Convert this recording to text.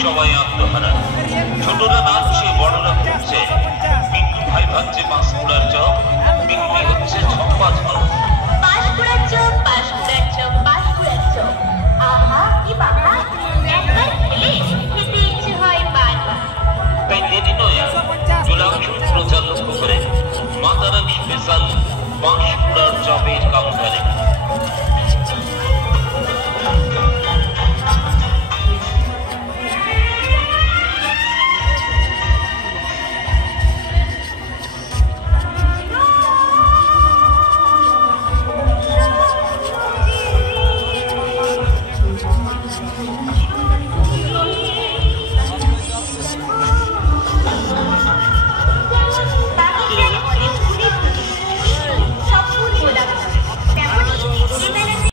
সবাই আত্মহারা ছোটরা নাচছে বড়রা ঘুরছে মিন্টু ভাই ভাবছে বাঁশকুড়ার চপ মিন্টু হচ্ছে ছপ্পা ঝড় বাঁশকুড়ার চপ বাঁশকুড়ার চপ বাঁশকুড়ার চপ আহা কি বাবা একবার খেলে খেতে ইচ্ছে হয় বারবার তাই দেরি নয় জুলাংশুর প্রচার লক্ষ্য করে মাতারাম স্পেশাল বাঁশকুড়ার চপের কাউন্টারে